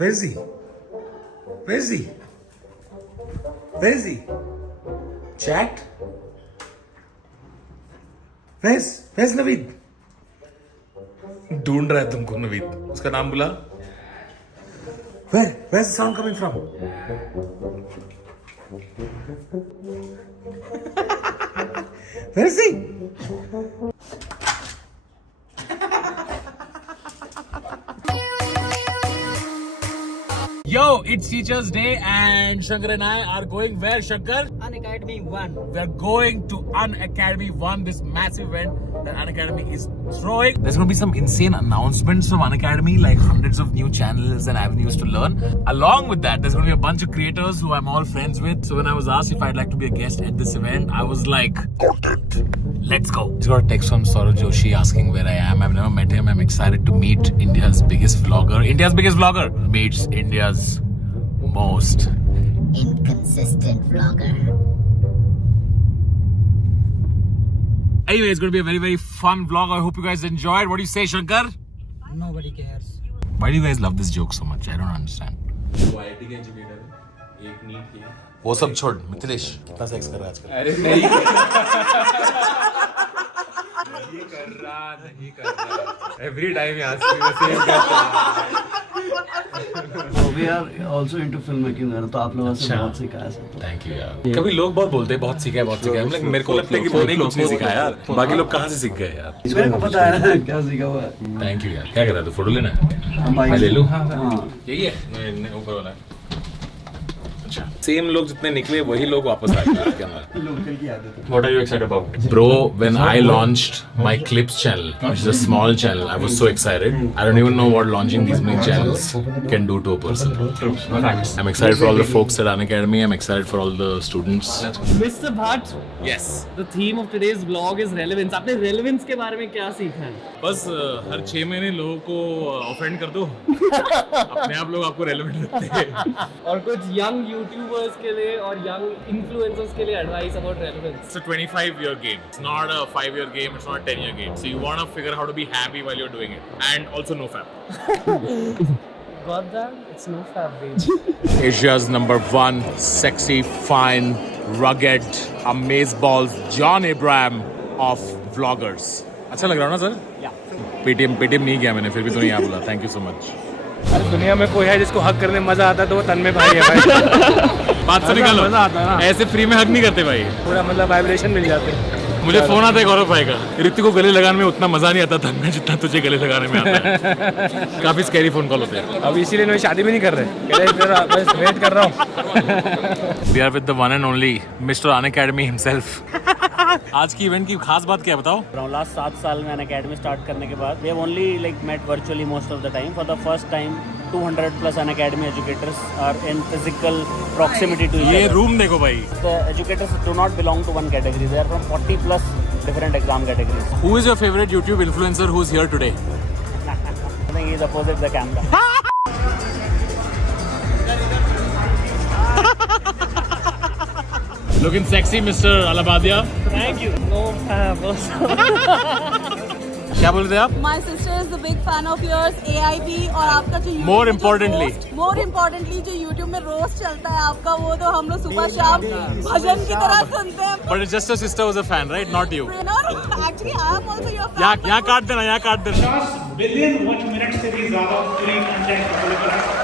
Where's he? Where's he? Where is he? Chat? Where's Naveed? ढूंढ रहा है तुमको नवीद. उसका नाम बुला. Where's the sound coming from? Where is he? Yo, it's Teachers Day and Shankar and I are going where, Shankar? Unacademy 1. We are going to Unacademy 1, this massive event that Unacademy is throwing. There's going to be some insane announcements from Unacademy, like hundreds of new channels and avenues to learn. Along with that, there's going to be a bunch of creators who I'm all friends with. So when I was asked if I'd like to be a guest at this event, I was like, content. Let's go. Just got a text from Saurabh Joshi asking where I am. I've never met him. I'm excited to meet India's biggest vlogger. India's biggest vlogger meets India's most Inconsistent vlogger. Anyway, it's going to be a very, very fun vlog. I hope you guys enjoyed. What do you say, Shankar? Nobody cares. Why do you guys love this joke so much? I don't understand. वो आईटी के इंजीनियर है, एक नीट की है. वो सब छोड़. मिथिलेश कितना सेक्स कर रहा है आजकल? अरे नहीं कर रहा. Every time he asks me the same question. We are also into filmmaking तो आप लोगों से बहुत सीखा है सर. Thank you यार. कभी लोग बहुत बोलते हैं बहुत सीखा है बहुत सीखा है. मतलब मेरे को लगता है कि वो नहीं कुछ नहीं सीखा यार. बाकी लोग कहाँ से सीख गए यार? मेरे को पता है ना क्या सीखा हुआ है. Thank you यार. क्या कर रहा है तू? फोटो लेना है? मैं ले लूँ? यही है. ऊपर वाला है. अच्छा. सेम लोग जितने निकले वही लोग वापस आए इसके अंदर. लोकल की आदत है. What are you excited about? Bro, when I launched my Clips channel, which is a small channel, I was so excited. I don't even know what launching these many channels can do to a person. I'm excited for all the folks at Unacademy. I'm excited for all the students. Mr. Bhatt, Yes. the theme of today's vlog is relevance. आपने relevance के बारे में क्या सीखा है? बस हर 6 महीने लोगों को ऑफेंड कर दो. अपने आप लोग आपको रेलेवेंट रखते हैं. और कुछ young YouTubers के लिए और young influencers के लिए advice about relevance. It's a 25-year game. It's not a 5-year game. It's not a 10-year game. So you want to figure out how to be happy while you're doing it. And also no fap. Got that? It's no fab, babe. Asia's #1 sexy, fine, rugged, amazeballs John Abraham of vloggers. अच्छा लग रहा है ना sir? Yeah. Paytm नहीं किया मैंने फिर भी तो नहीं बोला. Thank you so much. अरे दुनिया में कोई है जिसको हक करने में मजा आता है तो वो तन्मय भाई है भाई. बात से निकालो. मजा आता है ना. ऐसे फ्री में हक नहीं करते भाई. पूरा मतलब वाइब्रेशन मिल जाते हैं. मुझे फोन आता है गौरव भाई का. ऋतिक को गले लगाने में उतना मजा नहीं आता तन्मय जितना तुझे गले लगाने में आता है. काफी स्कैरी फोन कॉल होते हैं. अब इसीलिए मैं शादी भी नहीं कर रहे. बस वेट कर रहा हूँ. We are with the one and only Mr. Unacademy himself. आज की इवेंट की खास बात क्या है बताओ? Around last 7 साल में Unacademy स्टार्ट करने के बाद we have only like met virtually most of the time. For the first time 200 plus Unacademy educators are in physical proximity to each ये other. रूम देखो भाई. The educators do not belong to one category. They are from 40 plus different exam categories. Who is your favorite YouTube influencer who's here today? I think he is opposite the camera. Looking sexy, Mr. Alabadia. Thank you. No fab. क्या बोल रहे थे आप? My sister is a big fan of yours, AIB और आपका जो YouTube More में जो importantly. roast- more importantly जो YouTube में रोस्ट चलता है आपका वो तो हम लोग सुबह शाम भजन की तरह सुनते हैं. But it's just your sister was a fan, right? Not you. No, actually I am also your fan. यहाँ काट देना, यहाँ काट देना. 50 बिलियन वॉच मिनट से भी ज्यादा फ्री कंटेंट अवेलेबल है.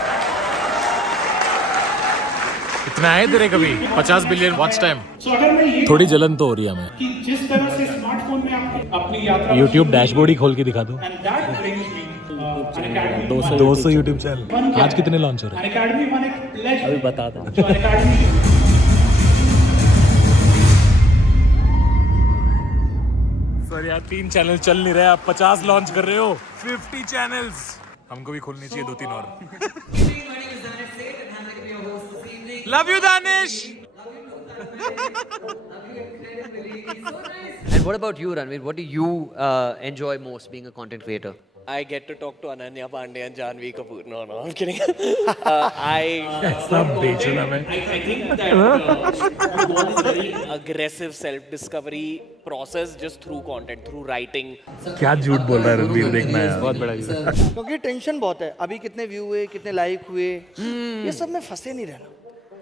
इतना है तेरे कभी 50 बिलियन वॉच टाइम. सो अगर मैं ये थोड़ी जलन तो हो रही है हमें. कि जिस तरह से स्मार्टफोन में आप अपनी यात्रा YouTube डैशबोर्ड ही खोल के दिखा दो. And that brings me Unacademy 200 YouTube channel. आज कितने लॉन्च हो रहे हैं? Unacademy वन एक प्लेज अभी बता दो. जो Unacademy सर यार 3 चैनल चल नहीं रहे. आप 50 लॉन्च कर रहे हो. 50 चैनल्स. हमको भी खोलनी चाहिए 2-3 और. Love you, Danish. And what about you, Ranveer? What do you enjoy most being a content creator? I get to talk to Ananya Pandey and Janvi Kapoor. No, I'm kidding. सब बेचना मैं I think that was very aggressive self-discovery process just through content, through writing. क्या झूठ बोल रहा है रणवीर, देखना है बहुत बड़ा क्योंकि टेंशन बहुत है, अभी कितने व्यू हुए, कितने लाइक हुए, ये सब में फंसे नहीं रहना,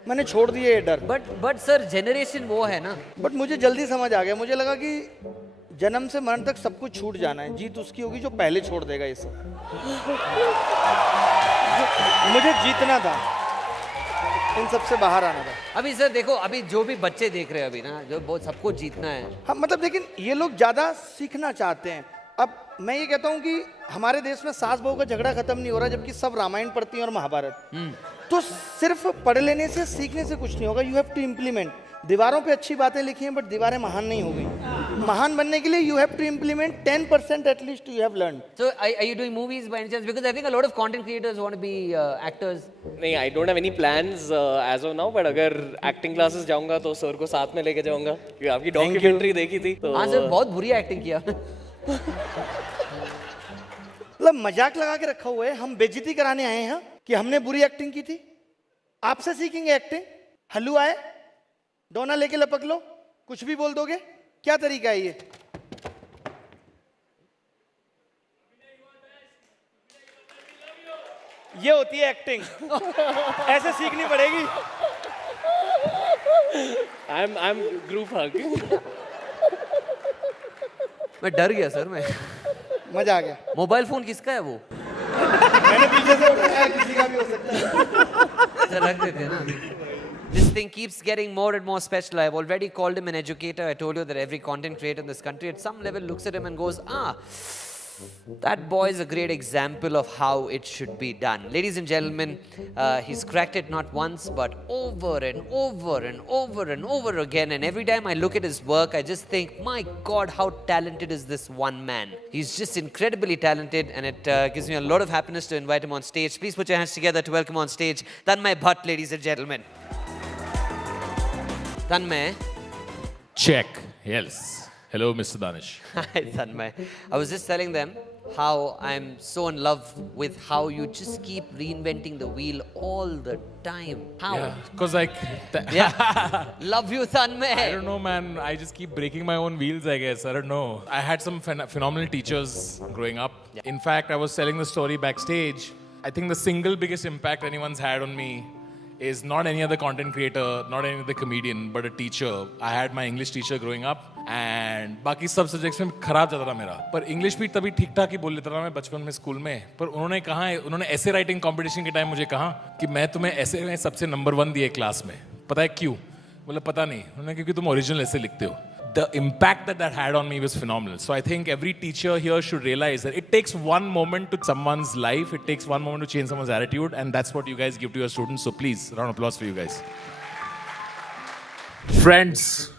मैंने छोड़ दिया ये डर। बट सर जनरेशन वो है ना, बट मुझे जल्दी समझ आ गया, मुझे लगा कि जन्म से मरण तक सब कुछ छूट जाना है, जीत उसकी होगी जो पहले छोड़ देगा ये सब। मुझे जीतना था, इन सब से बाहर आना था। अभी सर देखो, अभी जो भी बच्चे देख रहे हैं अभी ना, जो बहुत सबको जीतना है। हाँ मतलब, लेकिन ये लोग ज़्यादा सीखना चाहते हैं। अब मैं ये कहता हूँ कि हमारे देश में सास बहू का झगड़ा खत्म नहीं हो रहा, जबकि सब रामायण पढ़ती हैं और महाभारत। तो सिर्फ पढ़ लेने से, सीखने से कुछ नहीं होगा, यू हैव टू इम्प्लीमेंट। दीवारों पे अच्छी बातें लिखी हैं, बट दीवारें महान नहीं हो गई। महान बनने के लिए you have to implement 10% at least you have learn. So are you doing movies by any chance? Because I think a lot of content creators want to be actors. नहीं, I don't have any plans as of now, but अगर acting classes जाऊंगा तो सर को साथ में लेके जाऊंगा, क्योंकि आपकी डॉक्यूमेंट्री देखी थी तो। हाँ सर, बहुत बुरी एक्टिंग किया। मतलब मजाक लगा के रखा हुआ है, हम बेइज्जती कराने आए हैं कि हमने बुरी एक्टिंग की थी। आपसे सीखेंगे एक्टिंग। हल्लू आए, डोना लेके लपक लो, कुछ भी बोल दोगे, क्या तरीका है ये? ये होती है एक्टिंग, ऐसे सीखनी पड़ेगी। I'm group hug. मैं डर गया सर, मैं। मजा आ गया। मोबाइल फोन किसका है वो? मैंने पीछे से उठाया, किसी का भी हो सकता है। सर रख देते हैं ना अभी। This thing keeps getting more and more special. I've already called him an educator. I told you that every content creator in this country at some level looks at him and goes, that boy is a great example of how it should be done. Ladies and gentlemen, he's cracked it not once, but over and over and over and over again. And every time I look at his work, I just think, my God, how talented is this one man? He's just incredibly talented, and it gives me a lot of happiness to invite him on stage. Please put your hands together to welcome on stage Tanmay Bhatt, ladies and gentlemen. Tanmay. Check. Yes. Hello, Mr. Danish. Hi, Tanmay. I was just telling them how I'm so in love with how you just keep reinventing the wheel all the time. How? Yeah, because like... Yeah. Love you, Tanmay. I don't know, man. I just keep breaking my own wheels, I guess. I don't know. I had some phenomenal teachers growing up. Yeah. In fact, I was telling the story backstage. I think the single biggest impact anyone's had on me is not any other content creator, not any other comedian, but a teacher. I had my English teacher growing up, and बाकी सब सब्जेक्ट्स में खराब जाता था मेरा, पर इंग्लिश भी तभी ठीक ठाक ही बोल लेता था मैं बचपन में स्कूल में। पर उन्होंने ऐसे राइटिंग कंपटीशन के टाइम मुझे कहा कि मैं तुम्हें ऐसे में सबसे नंबर 1 दिए क्लास में। पता है क्यों? बोला पता नहीं। उन्होंने क्योंकि तुम ओरिजिनल ऐसे लिखते हो। The impact that had on me was phenomenal. So I think every teacher here should realize that it takes one moment to someone's life. It takes one moment to change someone's attitude, and that's what you guys give to your students. So please, round of applause for you guys. Friends,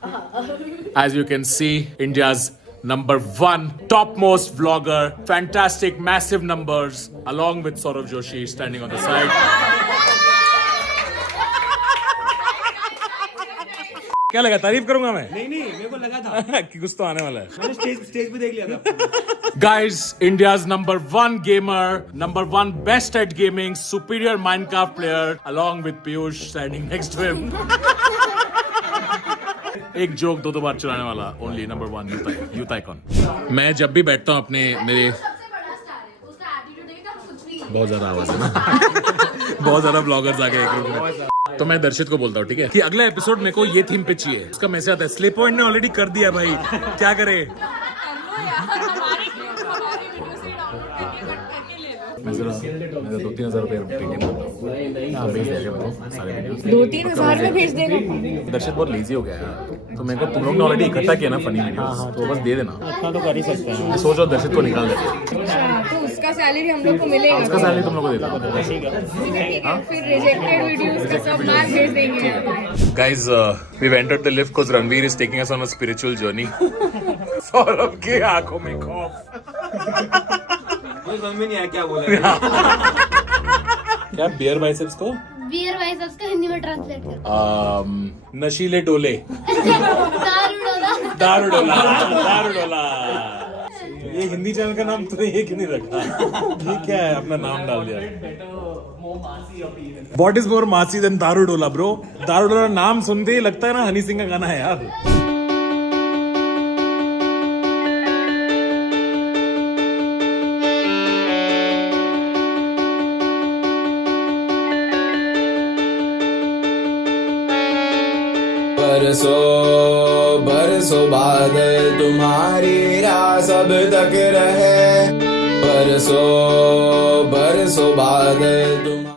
as you can see, India's #1 topmost vlogger, fantastic, massive numbers, along with Saurav Joshi standing on the side. क्या लगा, तारीफ करूंगा मैं? नहीं मेरे को लगा था कि कुछ तो आने वाला है। मैंने स्टेज पे देख लिया था। Guys, India's #1 gamer, #1 best at gaming, superior Minecraft player, along with Piyush standing next to him. एक जोक दो बार चलाने वाला, only #1 youth icon. मैं जब भी बैठता हूँ अपने मेरे बहुत ज्यादा आवाज है ना बहुत ज्यादा ब्लॉगर्स आ गए एक रूम में, तो मैं दर्शित को बोलता हूँ ठीक है कि अगला एपिसोड मेरे को ये थीम पे चाहिए। उसका मैसेज आता है स्लिप पॉइंट ने ऑलरेडी कर दिया भाई, क्या करे। मैं 2-3 हज़ार रुपये पेटीएम करता हूँ, भेज देगा मेरे को सारे वीडियोस। 2-3 हज़ार में भेज देगा। दर्शक बहुत लेजी हो गया है, तो मेरे को तुम लोग ने ऑलरेडी इकट्ठा किया ना फनी वीडियोस, तो बस दे देना। इतना तो कर ही सकते हैं। मैं सोच रहा हूँ दर्शक को निकाल देते, तो उसका सैलरी हम लोग को मिलेगा। उसका सैलरी तुम लोग को दे देना। ठीक है, फिर रिजेक्टेड वीडियोस का सब मार भेज देंगे। Guys, we've entered the lift because Ranveer is taking us on a spiritual journey. Saurabh के आंखों में खौफ। मुझे समझ में नहीं आया क्या बोला। क्या बियर बाइसेप्स को? बियर बाइसेप्स को हिंदी में ट्रांसलेट कर। नशीले डोले। दारू डोला। दारू डोला। दारू डोला। ये हिंदी चैनल का नाम तूने ये क्यों नहीं रखा? ये क्या है, अपना नाम डाल दिया. What is more मासी than दारूडोला ब्रो? दारूडोला नाम सुनते ही लगता है ना हनी सिंह का गाना है यार. बरसों बादल तुम्हारी राह सब तक रहे, बरसों बादल तुम्हारी